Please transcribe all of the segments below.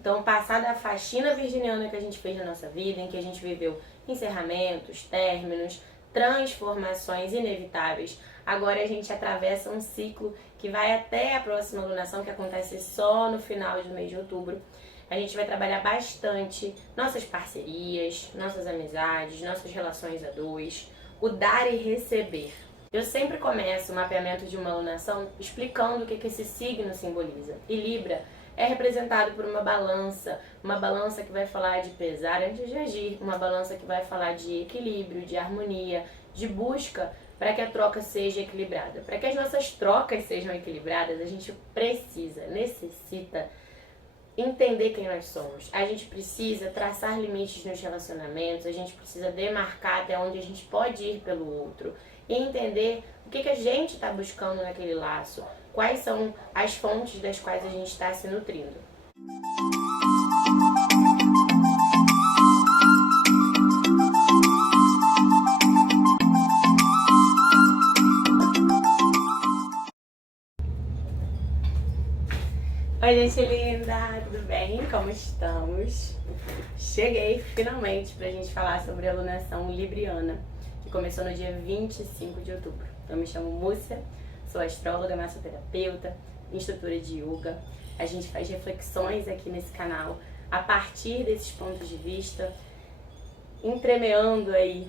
Então, passar da faxina virginiana que a gente fez na nossa vida, em que a gente viveu encerramentos, términos, transformações inevitáveis, agora a gente atravessa um ciclo que vai até a próxima lunação, que acontece só no final do mês de outubro. A gente vai trabalhar bastante nossas parcerias, nossas amizades, nossas relações a dois, o dar e receber. Eu sempre começo o mapeamento de uma alunação explicando o que esse signo simboliza. E Libra é representado por uma balança que vai falar de pesar antes de agir, uma balança que vai falar de equilíbrio, de harmonia, de busca para que a troca seja equilibrada. Para que as nossas trocas sejam equilibradas, a gente necessita entender quem nós somos. A gente precisa traçar limites nos relacionamentos, a gente precisa demarcar até onde a gente pode ir pelo outro e entender o que a gente está buscando naquele laço, quais são as fontes das quais a gente está se nutrindo. Oi, gente linda, tudo bem? Como estamos? Cheguei finalmente pra gente falar sobre a alunação libriana, que começou no dia 25 de outubro. Eu me chamo Múcia, sou astróloga, massoterapeuta, instrutora de yoga. A gente faz reflexões aqui nesse canal a partir desses pontos de vista, entremeando aí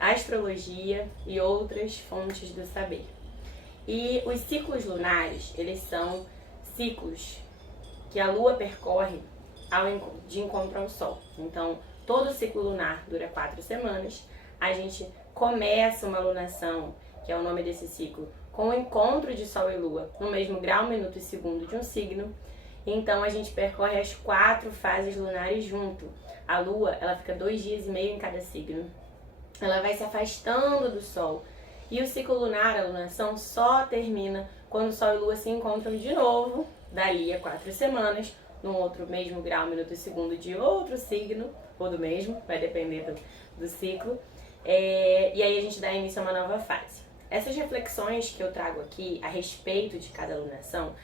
a astrologia e outras fontes do saber. E os ciclos lunares, eles são ciclos que a Lua percorre de encontro ao Sol. Então, todo ciclo lunar dura 4 semanas. A gente começa uma lunação, que é o nome desse ciclo, com o encontro de Sol e Lua no mesmo grau, minuto e segundo de um signo. Então, a gente percorre as 4 fases lunares junto. A Lua, ela fica 2 dias e meio em cada signo. Ela vai se afastando do Sol. E o ciclo lunar, a lunação, só termina quando Sol e Lua se encontram de novo, dali a 4 semanas, num outro mesmo grau, minuto e segundo de outro signo, ou do mesmo, vai depender do ciclo. E aí a gente dá início a uma nova fase. Essas reflexões que eu trago aqui a respeito de cada alunação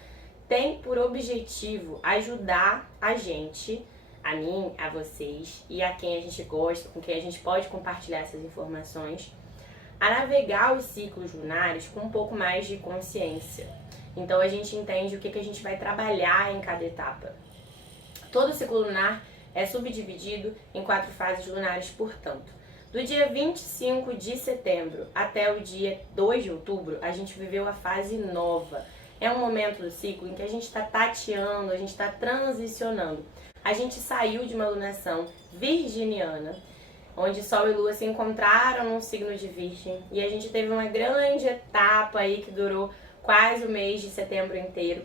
tem por objetivo ajudar a gente, a mim, a vocês e a quem a gente gosta, com quem a gente pode compartilhar essas informações, a navegar os ciclos lunares com um pouco mais de consciência. Então a gente entende o que a gente vai trabalhar em cada etapa. Todo ciclo lunar é subdividido em 4 fases lunares, portanto. Do dia 25 de setembro até o dia 2 de outubro, a gente viveu a fase nova. É um momento do ciclo em que a gente está tateando, a gente está transicionando. A gente saiu de uma lunação virginiana, onde Sol e Lua se encontraram no signo de Virgem, e a gente teve uma grande etapa aí que durou quase o mês de setembro inteiro,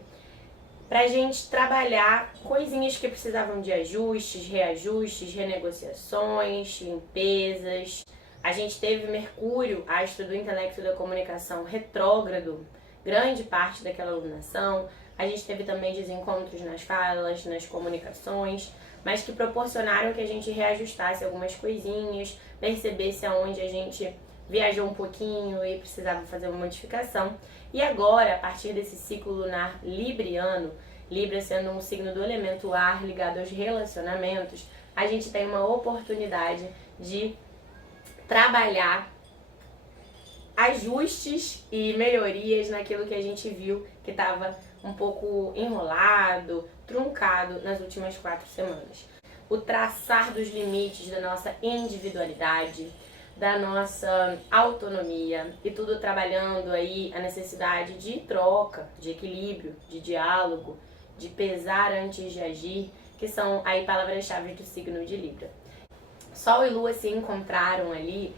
pra gente trabalhar coisinhas que precisavam de ajustes, reajustes, renegociações, limpezas. A gente teve Mercúrio, astro do intelecto e da comunicação, retrógrado, grande parte daquela alunação. A gente teve também desencontros nas falas, nas comunicações, mas que proporcionaram que a gente reajustasse algumas coisinhas, percebesse aonde a gente viajou um pouquinho e precisava fazer uma modificação. E agora, a partir desse ciclo lunar libriano, Libra sendo um signo do elemento ar ligado aos relacionamentos, a gente tem uma oportunidade de trabalhar ajustes e melhorias naquilo que a gente viu que estava um pouco enrolado, truncado nas últimas 4 semanas. O traçar dos limites da nossa individualidade, da nossa autonomia e tudo trabalhando aí a necessidade de troca, de equilíbrio, de diálogo, de pesar antes de agir, que são aí palavras-chave do signo de Libra. Sol e Lua se encontraram ali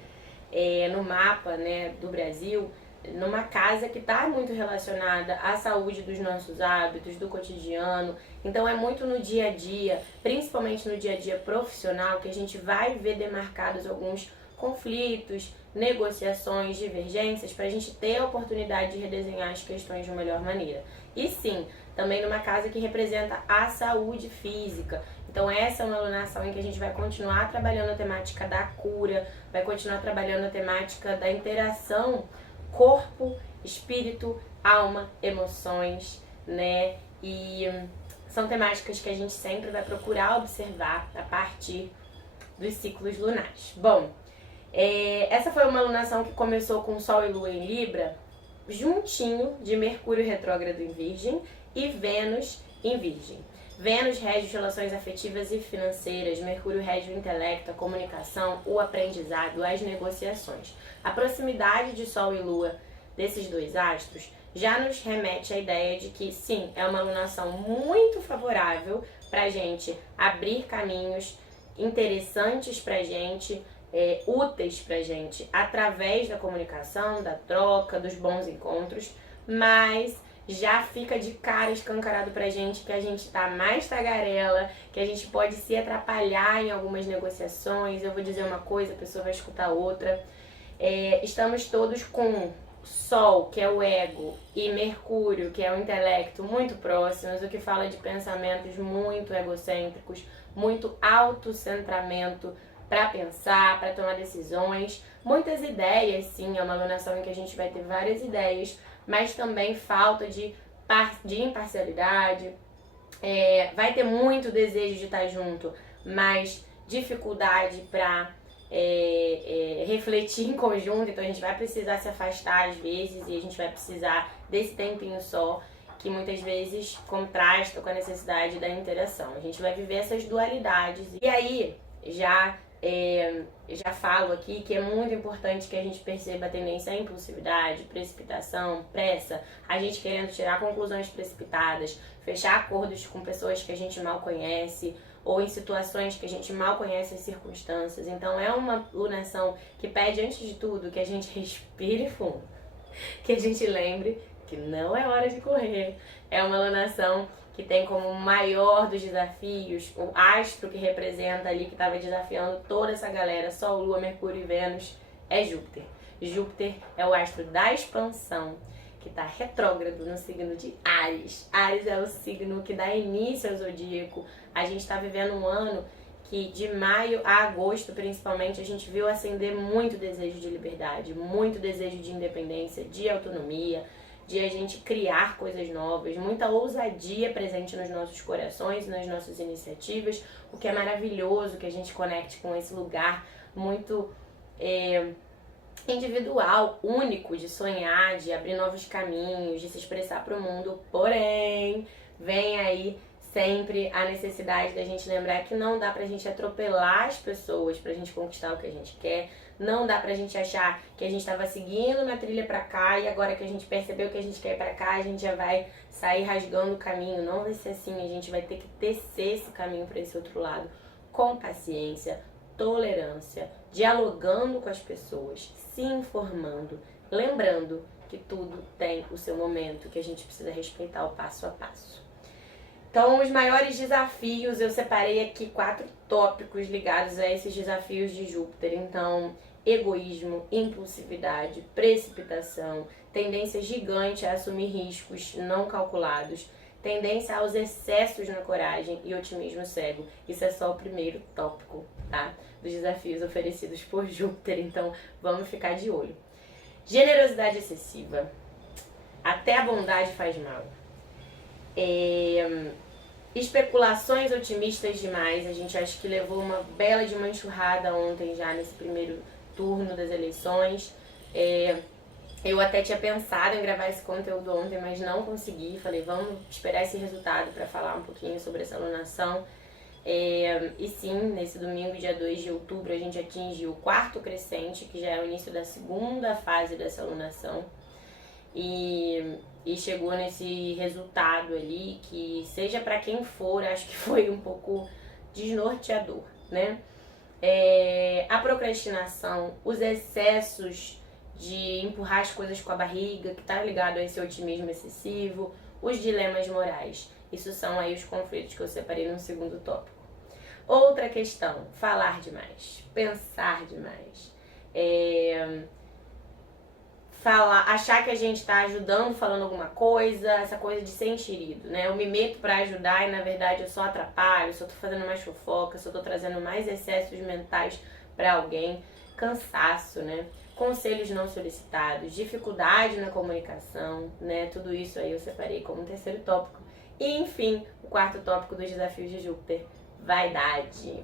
no mapa, né, do Brasil, numa casa que está muito relacionada à saúde dos nossos hábitos, do cotidiano. Então é muito no dia a dia, principalmente no dia a dia profissional, que a gente vai ver demarcados alguns conflitos, negociações, divergências, para a gente ter a oportunidade de redesenhar as questões de uma melhor maneira. E sim, também numa casa que representa a saúde física. Então essa é uma alunação em que a gente vai continuar trabalhando a temática da cura, vai continuar trabalhando a temática da interação corpo, espírito, alma, emoções, né? E são temáticas que a gente sempre vai procurar observar a partir dos ciclos lunares. Bom, essa foi uma alunação que começou com Sol e Lua em Libra, juntinho de Mercúrio retrógrado em Virgem e Vênus em Virgem. Vênus rege as relações afetivas e financeiras, Mercúrio rege o intelecto, a comunicação, o aprendizado, as negociações. A proximidade de Sol e Lua desses dois astros já nos remete à ideia de que, sim, é uma alunação muito favorável para a gente abrir caminhos interessantes para a gente, úteis para a gente, através da comunicação, da troca, dos bons encontros, mas já fica de cara escancarado pra gente que a gente tá mais tagarela, que a gente pode se atrapalhar em algumas negociações. Eu vou dizer uma coisa, a pessoa vai escutar outra. Estamos todos com Sol, que é o ego, e Mercúrio, que é o intelecto, muito próximos, o que fala de pensamentos muito egocêntricos, muito autocentramento para pensar, para tomar decisões, muitas ideias, sim, é uma alunação em que a gente vai ter várias ideias, mas também falta de imparcialidade, vai ter muito desejo de estar junto, mas dificuldade para refletir em conjunto, então a gente vai precisar se afastar às vezes e a gente vai precisar desse tempinho só, que muitas vezes contrasta com a necessidade da interação. A gente vai viver essas dualidades. E aí, já falo aqui que é muito importante que a gente perceba a tendência à impulsividade, precipitação, pressa, a gente querendo tirar conclusões precipitadas, fechar acordos com pessoas que a gente mal conhece, ou em situações que a gente mal conhece as circunstâncias. Então é uma lunação que pede, antes de tudo, que a gente respire fundo, que a gente lembre que não é hora de correr. É uma lunação que tem como maior dos desafios o astro que representa ali, que estava desafiando toda essa galera, Sol, Lua, Mercúrio e Vênus, é Júpiter. Júpiter é o astro da expansão, que está retrógrado no signo de Áries. Áries é o signo que dá início ao zodíaco. A gente está vivendo um ano que de maio a agosto, principalmente, a gente viu acender muito desejo de liberdade, muito desejo de independência, de autonomia, de a gente criar coisas novas, muita ousadia presente nos nossos corações, nas nossas iniciativas, o que é maravilhoso que a gente conecte com esse lugar muito individual, único, de sonhar, de abrir novos caminhos, de se expressar para o mundo. Porém, vem aí sempre a necessidade da gente lembrar que não dá pra gente atropelar as pessoas pra gente conquistar o que a gente quer. Não dá pra gente achar que a gente tava seguindo uma trilha pra cá e agora que a gente percebeu que a gente quer ir pra cá, a gente já vai sair rasgando o caminho. Não vai ser assim, a gente vai ter que tecer esse caminho pra esse outro lado com paciência, tolerância, dialogando com as pessoas, se informando, lembrando que tudo tem o seu momento, que a gente precisa respeitar o passo a passo. Então, os maiores desafios, eu separei aqui 4 tópicos ligados a esses desafios de Júpiter. Então, egoísmo, impulsividade, precipitação, tendência gigante a assumir riscos não calculados, tendência aos excessos na coragem e otimismo cego. Isso é só o primeiro tópico, tá? Dos desafios oferecidos por Júpiter, então vamos ficar de olho. Generosidade excessiva. Até a bondade faz mal. Especulações otimistas demais. A gente acho que levou uma bela de uma enxurrada ontem já nesse primeiro turno das eleições. Eu até tinha pensado em gravar esse conteúdo ontem, mas não consegui. Falei, vamos esperar esse resultado para falar um pouquinho sobre essa alunação. E sim, nesse domingo, dia 2 de outubro, a gente atingiu o 4º crescente, que já é o início da segunda fase dessa alunação. E chegou nesse resultado ali que, seja para quem for, acho que foi um pouco desnorteador, né? A procrastinação, os excessos de empurrar as coisas com a barriga, que tá ligado a esse otimismo excessivo, os dilemas morais. Isso são aí os conflitos que eu separei no segundo tópico. Outra questão, falar demais, pensar demais. Achar que a gente tá ajudando, falando alguma coisa, essa coisa de ser enxerido, né? Eu me meto pra ajudar e na verdade eu só atrapalho, só tô fazendo mais fofoca, só tô trazendo mais excessos mentais pra alguém, cansaço, né? Conselhos não solicitados, dificuldade na comunicação, né? Tudo isso aí eu separei como um terceiro tópico E, enfim, o quarto tópico dos desafios de Júpiter: vaidade,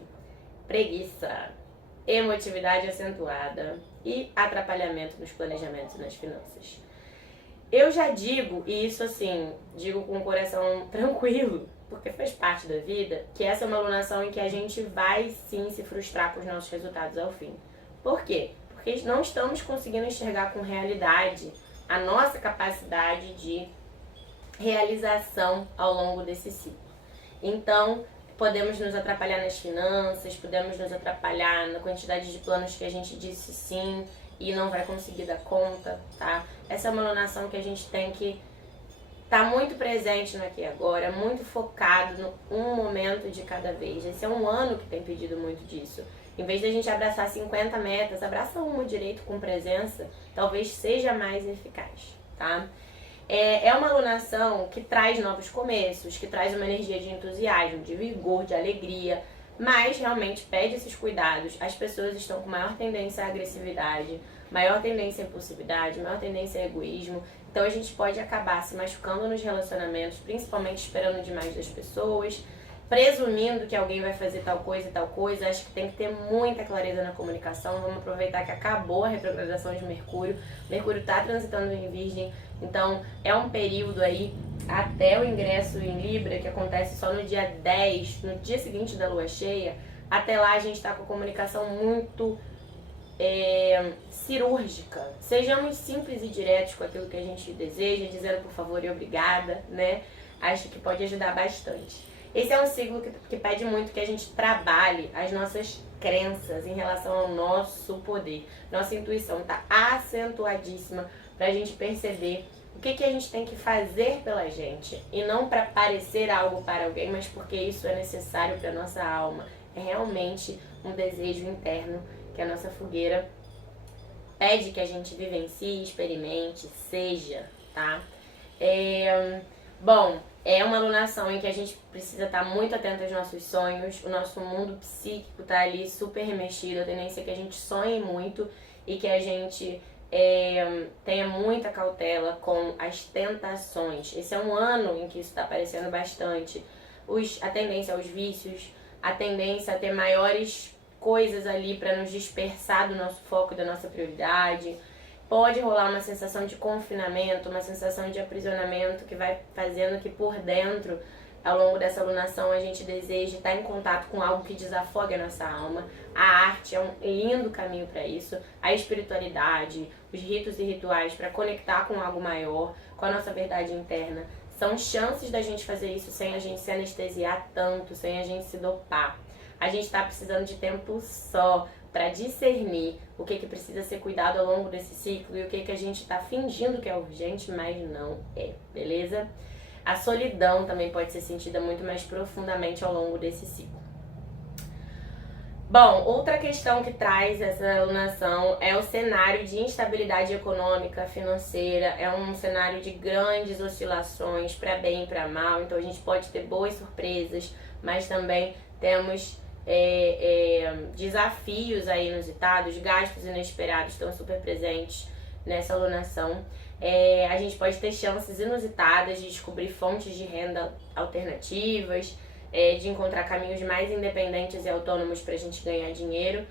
preguiça, emotividade acentuada e atrapalhamento nos planejamentos e nas finanças. Eu já digo, e isso assim, digo com o coração tranquilo, porque faz parte da vida, que essa é uma alunação em que a gente vai sim se frustrar com os nossos resultados ao fim. Por quê? Porque não estamos conseguindo enxergar com realidade a nossa capacidade de realização ao longo desse ciclo. Então, podemos nos atrapalhar nas finanças, podemos nos atrapalhar na quantidade de planos que a gente disse sim e não vai conseguir dar conta, tá? Essa é uma alunação que a gente tem que estar muito presente no aqui e agora, muito focado no um momento de cada vez. Esse é um ano que tem pedido muito disso. Em vez de a gente abraçar 50 metas, abraça uma direito com presença, talvez seja mais eficaz, tá? É uma alunação que traz novos começos, que traz uma energia de entusiasmo, de vigor, de alegria, mas realmente pede esses cuidados. As pessoas estão com maior tendência à agressividade, maior tendência à impulsividade, maior tendência ao egoísmo. Então a gente pode acabar se machucando nos relacionamentos, principalmente esperando demais das pessoas, presumindo que alguém vai fazer tal coisa e tal coisa. Acho que tem que ter muita clareza na comunicação. Vamos aproveitar que acabou a retrogradação de Mercúrio. Mercúrio está transitando em Virgem, então é um período aí até o ingresso em Libra, que acontece só no dia 10, no dia seguinte da lua cheia. Até lá a gente está com a comunicação muito cirúrgica. Sejamos simples e diretos com aquilo que a gente deseja, dizendo por favor e obrigada, né? Acho que pode ajudar bastante. Esse é um ciclo que pede muito que a gente trabalhe as nossas crenças em relação ao nosso poder. Nossa intuição está acentuadíssima para a gente perceber o que a gente tem que fazer pela gente. E não para parecer algo para alguém, mas porque isso é necessário para nossa alma. É realmente um desejo interno que a nossa fogueira pede que a gente vivencie, experimente, seja, tá? Bom, é uma alunação em que a gente precisa estar muito atento aos nossos sonhos. O nosso mundo psíquico tá ali super remexido. A tendência é que a gente sonhe muito e que a gente tenha muita cautela com as tentações. Esse é um ano em que isso está aparecendo bastante. A tendência aos vícios, a tendência a ter maiores coisas ali para nos dispersar do nosso foco e da nossa prioridade. Pode rolar uma sensação de confinamento, uma sensação de aprisionamento que vai fazendo que por dentro, ao longo dessa alunação, a gente deseje estar em contato com algo que desafogue a nossa alma. A arte é um lindo caminho para isso. A espiritualidade, os ritos e rituais para conectar com algo maior, com a nossa verdade interna, são chances da gente fazer isso sem a gente se anestesiar tanto, sem a gente se dopar. A gente está precisando de tempo só para discernir o que precisa ser cuidado ao longo desse ciclo e o que a gente está fingindo que é urgente, mas não é, beleza? A solidão também pode ser sentida muito mais profundamente ao longo desse ciclo. Bom, outra questão que traz essa alunação é o cenário de instabilidade econômica, financeira. É um cenário de grandes oscilações para bem e para mal, então a gente pode ter boas surpresas, mas também temos desafios aí inusitados, gastos inesperados estão super presentes nessa alunação. A gente pode ter chances inusitadas de descobrir fontes de renda alternativas, de encontrar caminhos mais independentes e autônomos para a gente ganhar dinheiro,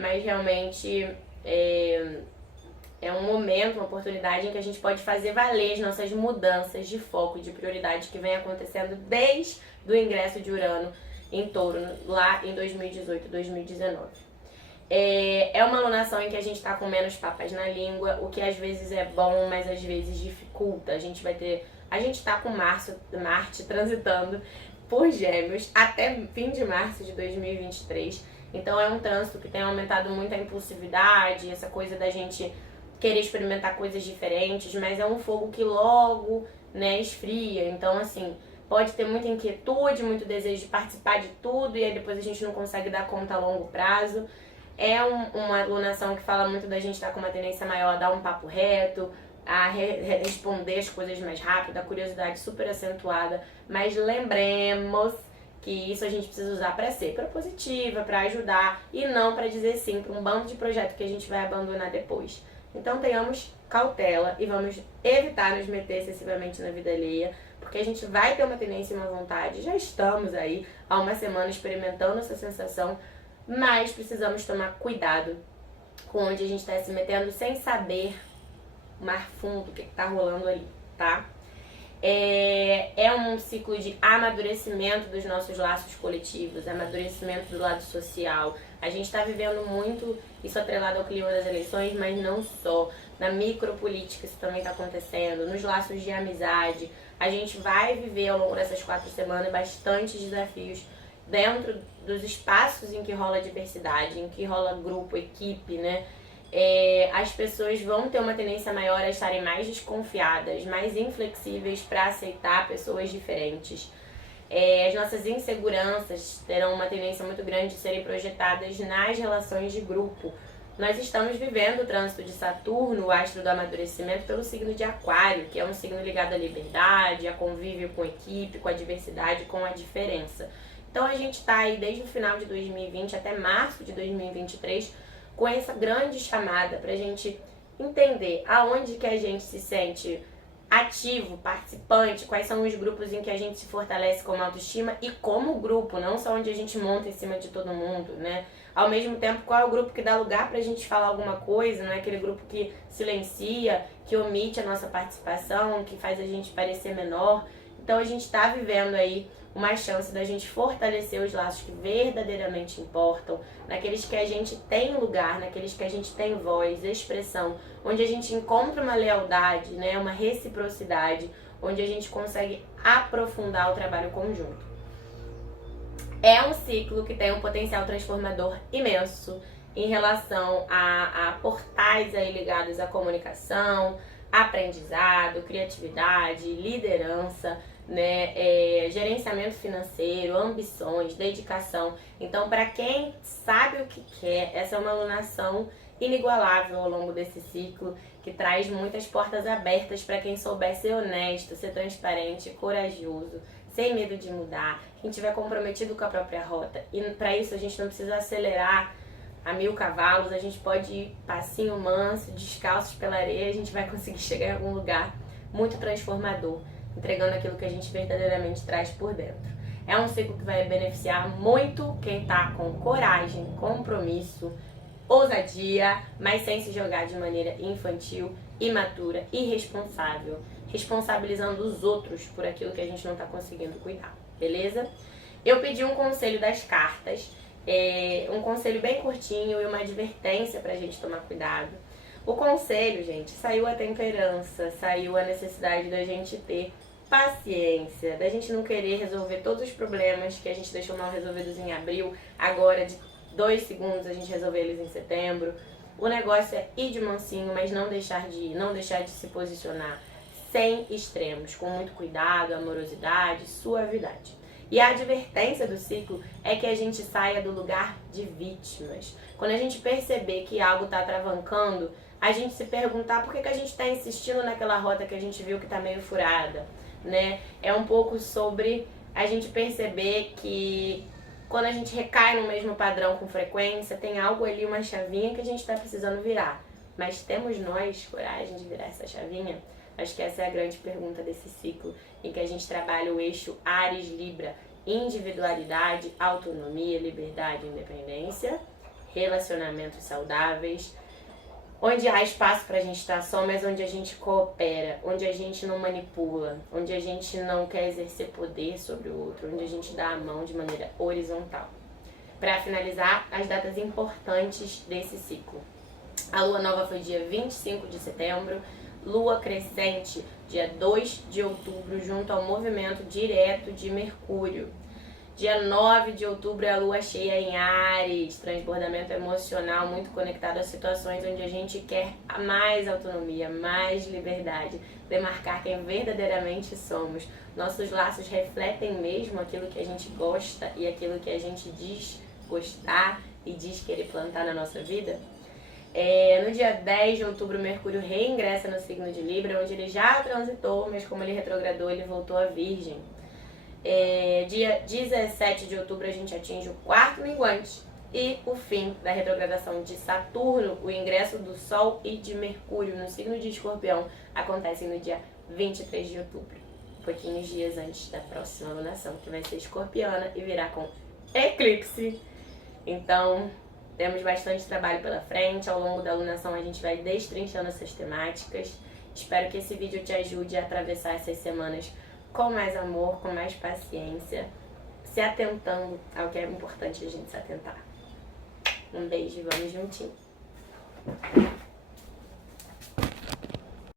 mas realmente é um momento, uma oportunidade em que a gente pode fazer valer as nossas mudanças de foco, de prioridade que vem acontecendo desde o ingresso de Urano em Touro, lá em 2018, 2019. É uma alunação em que a gente tá com menos papas na língua, o que às vezes é bom, mas às vezes dificulta. A gente tá com Marte transitando por Gêmeos até fim de março de 2023. Então é um trânsito que tem aumentado muito a impulsividade, essa coisa da gente querer experimentar coisas diferentes, mas é um fogo que logo, esfria. Então, assim, pode ter muita inquietude, muito desejo de participar de tudo e aí depois a gente não consegue dar conta a longo prazo. É uma alunação que fala muito da gente estar com uma tendência maior a dar um papo reto, a responder as coisas mais rápido, a curiosidade super acentuada, mas lembremos que isso a gente precisa usar para ser propositiva, para ajudar e não para dizer sim para um bando de projeto que a gente vai abandonar depois. Então tenhamos cautela e vamos evitar nos meter excessivamente na vida alheia, porque a gente vai ter uma tendência e uma vontade, já estamos aí há uma semana experimentando essa sensação, mas precisamos tomar cuidado com onde a gente está se metendo sem saber o mar fundo, o que está rolando ali, tá? É um ciclo de amadurecimento dos nossos laços coletivos, amadurecimento do lado social. A gente está vivendo muito isso atrelado ao clima das eleições, mas não só. Na micropolítica isso também está acontecendo, nos laços de amizade. A gente vai viver ao longo dessas 4 semanas bastantes desafios dentro dos espaços em que rola diversidade, em que rola grupo, equipe, né? As pessoas vão ter uma tendência maior a estarem mais desconfiadas, mais inflexíveis para aceitar pessoas diferentes. As nossas inseguranças terão uma tendência muito grande de serem projetadas nas relações de grupo. Nós estamos vivendo o trânsito de Saturno, o astro do amadurecimento, pelo signo de Aquário, que é um signo ligado à liberdade, a convívio com equipe, com a diversidade, com a diferença. Então a gente está aí desde o final de 2020 até março de 2023 com essa grande chamada para a gente entender aonde que a gente se sente ativo, participante, quais são os grupos em que a gente se fortalece como autoestima e como grupo, não só onde a gente monta em cima de todo mundo, né? Ao mesmo tempo, qual é o grupo que dá lugar pra gente falar alguma coisa, não é aquele grupo que silencia, que omite a nossa participação, que faz a gente parecer menor. Então a gente tá vivendo aí uma chance da gente fortalecer os laços que verdadeiramente importam, naqueles que a gente tem lugar, naqueles que a gente tem voz, expressão, onde a gente encontra uma lealdade, né, uma reciprocidade, onde a gente consegue aprofundar o trabalho conjunto. É um ciclo que tem um potencial transformador imenso em relação a portais aí ligados à comunicação, aprendizado, criatividade, liderança, né, gerenciamento financeiro, ambições, dedicação. Então, para quem sabe o que quer, essa é uma alunação inigualável ao longo desse ciclo, que traz muitas portas abertas para quem souber ser honesto, ser transparente, corajoso, sem medo de mudar, quem estiver comprometido com a própria rota. E para isso a gente não precisa acelerar a 1000 cavalos, a gente pode ir passinho manso, descalços pela areia, a gente vai conseguir chegar em algum lugar muito transformador, entregando aquilo que a gente verdadeiramente traz por dentro. É um ciclo que vai beneficiar muito quem está com coragem, compromisso, ousadia, mas sem se jogar de maneira infantil, imatura, irresponsável, responsabilizando os outros por aquilo que a gente não está conseguindo cuidar, beleza? Eu pedi um conselho das cartas, um conselho bem curtinho e uma advertência pra gente tomar cuidado. O conselho, gente, saiu a temperança, saiu a necessidade da gente ter paciência, da gente não querer resolver todos os problemas que a gente deixou mal resolvidos em abril, agora de 2 segundos a gente resolver eles em setembro. O negócio é ir de mansinho, mas não deixar de ir, não deixar de se posicionar, sem extremos, com muito cuidado, amorosidade, suavidade. E a advertência do ciclo é que a gente saia do lugar de vítimas. Quando a gente perceber que algo está travancando, a gente se perguntar por que a gente está insistindo naquela rota que a gente viu que está meio furada, né? É um pouco sobre a gente perceber que quando a gente recai no mesmo padrão com frequência, tem algo ali, uma chavinha que a gente está precisando virar. Mas temos nós coragem de virar essa chavinha? Acho que essa é a grande pergunta desse ciclo, em que a gente trabalha o eixo Áries-Libra, individualidade, autonomia, liberdade, independência, relacionamentos saudáveis, onde há espaço pra gente estar só, mas onde a gente coopera, onde a gente não manipula, onde a gente não quer exercer poder sobre o outro, onde a gente dá a mão de maneira horizontal. Para finalizar, as datas importantes desse ciclo. A lua nova foi dia 25 de setembro, lua crescente dia 2 de outubro, junto ao movimento direto de Mercúrio. Dia 9 de outubro é a lua cheia em Áries, transbordamento emocional muito conectado a situações onde a gente quer mais autonomia, mais liberdade, demarcar quem verdadeiramente somos. Nossos laços refletem mesmo aquilo que a gente gosta e aquilo que a gente diz gostar e diz querer plantar na nossa vida? No dia 10 de outubro, Mercúrio reingressa no signo de Libra, onde ele já transitou, mas como ele retrogradou, ele voltou a Virgem. Dia 17 de outubro, a gente atinge o 4º minguante e o fim da retrogradação de Saturno, o ingresso do Sol e de Mercúrio no signo de Escorpião, acontece no dia 23 de outubro. pouquinhos dias antes da próxima alunação, que vai ser escorpiana e virar com eclipse. Então, temos bastante trabalho pela frente. Ao longo da alunação a gente vai destrinchando essas temáticas. Espero que esse vídeo te ajude a atravessar essas semanas com mais amor, com mais paciência, se atentando ao que é importante a gente se atentar. Um beijo, vamos juntinho.